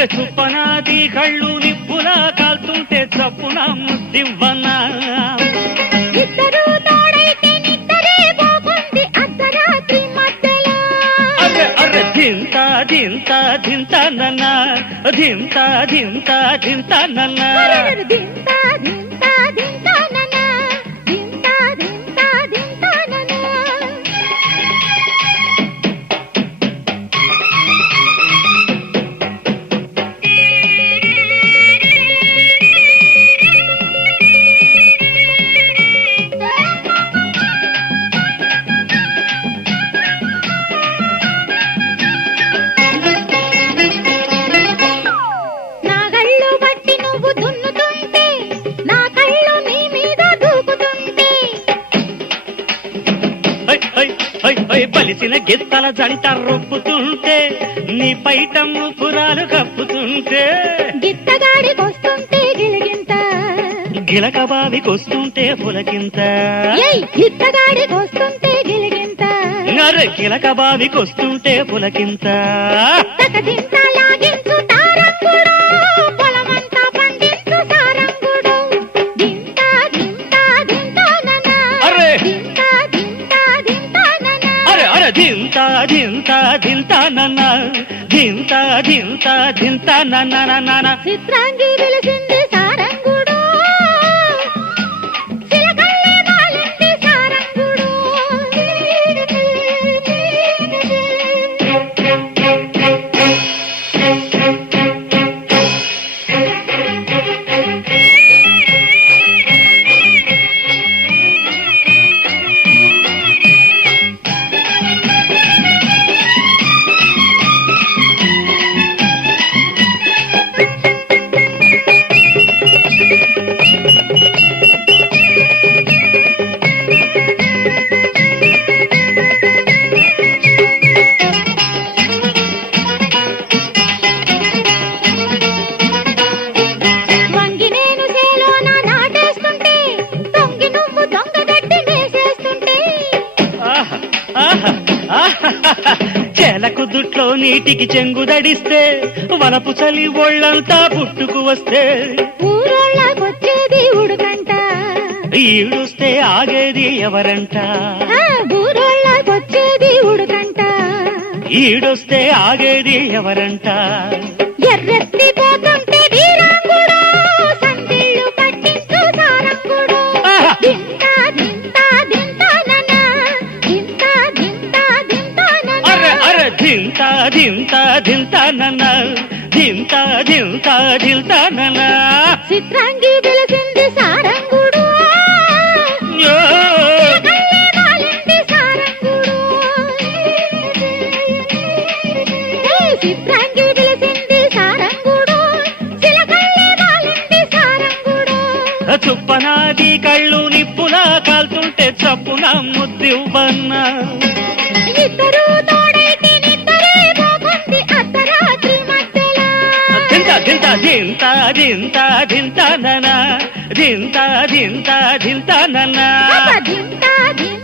అరే చుప్పనాది కళ్ళు నిప్పులా కాల్తుంటే చప్పున ముద్దివ్వనా ఇద్దరు తోడైతే నిద్దరే పోకుంది అర్ధరాత్రి మధ్యలో అరే అరే ధింత ధింత ధింత నన్న ధింత ధింత ధింత నన్న దింత దింత దింత నన దింత దింత దింత నన నా కళ్ళు బట్టి నువ్వు దున్నుతుంటే నా కళ్ళు నీ మీద దూకుతుంటే బలిసిన గిత్తల జంట రొప్పుతుంటే నీ పైటం పురాలు కప్పుతుంటే గిత్తగాడికొస్తుంటే గిలిగింత గిలక బావికొస్తుంటే పులకింత ఏయ్ గిత్తగాడికొస్తుంటే గిలిగింత అరే గిలక బావికొస్తుంటే పులకింత తకదింత లాగించు తారంగుడు పొలమంతా పండించు సారంగుడు దింత దింత దింత నన అరే దింత దింత దింత నన అరే అరే ధింత ధింత ధింత నన్న ధింత ధింత ధింత నన్న నన్న చిత్రాంగి వెలిసింది సారంగుడు చిలకల్లే మాలింది సారంగుడు వంగి నేను సేలోన నాటేస్తుంటే తొంగి నువ్వు దొంగగడ్డి మేసేస్తుంటే ఆహా, ఆహా, ఆహా. చేలకు దుట్లో నీటికి చెంగుదడిస్తే వలపు చలి ఒళ్ళంతా పుట్టుకు వస్తే ఊరోళ్ళకొచ్చేది ఉడుకంట ఈడుస్తే ఆగేది ఎవరంట ఊరోళ్ళకొచ్చేది ఉడుకంట ఈడొస్తే ఆగేది ఎవరంట ఎర్రెత్తి పోతుంటే వీరాంగుడు సందిళ్ళు పట్టించు సారంగుడు ఆహా. దింత దింత దింత నన దింత దింత దింత నన అరే అరే ధింత ధింత ధింత నన్న ధింత ధింత ధింత నన్న చిత్రాంగి వెలిసింది సారంగుడు యో. చిలకల్లే మాలింది సారంగుడు చిత్రాంగి వెలిసింది సారంగుడు చిలకల్లే మాలింది సారంగుడు చుప్పనాది కళ్ళు నిప్పులా కాల్తుంటే చప్పున ముద్దివ్వన్నా ఇద్దరు తోడైతే నిద్దరే పోకుంది అర్ధరాత్రి మధ్యలో ధింత ధింత ధింత ధింత ధింత నన ధింత ధింత ధింత నన్న దింత దింత